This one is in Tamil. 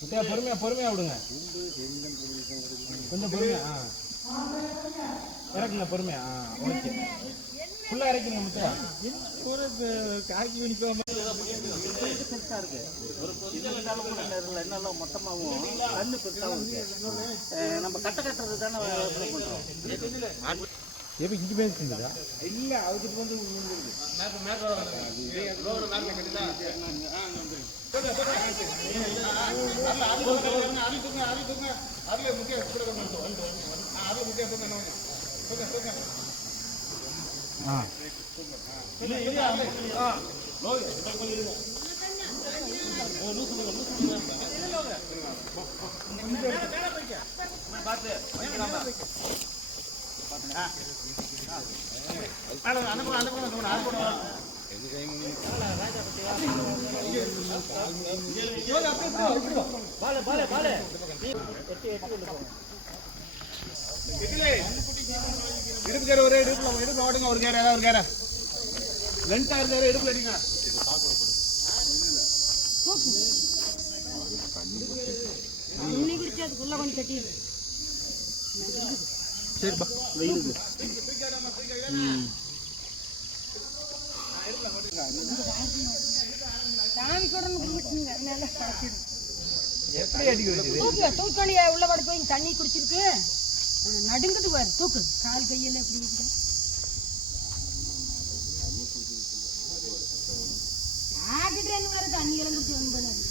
பொறுமையா பொறுமையா விடுங்க, கொஞ்சம் பொறுமையா. இறக்குங்க பொறுமையா. ஓகே, ஃபுல்லா இறக்குங்க முட்டையா. ஒரு காக்கி வணிக்காம பெருசா இருக்கு. ஒரு என்னெல்லாம் மொத்தமாகவும் கண்ணு பெருசாகவும் இருக்கு. நம்ம கட்டுறது தானே பண்றோம். எப்போ இங்கே பேர் செஞ்சதா இல்லை, அதுக்கு வந்து இடுப்பு ஒரு இடுப்பு ஓடுங்க. ஒரு கேர ஏதாவது ஒரு கேர லென்த்தா இருந்தாரு இடுப்பு அடிங்க. சரிப்பா வெயிலுக்கு எப்படி அடிக்க தூக்கணி உள்ள படி போய் தண்ணி குடிச்சிருக்கு நடுங்குது பாரு. தூக்கு கால் கையில எப்படி ஆகிட்டு வர தண்ணி எல்லாம் குடிச்சு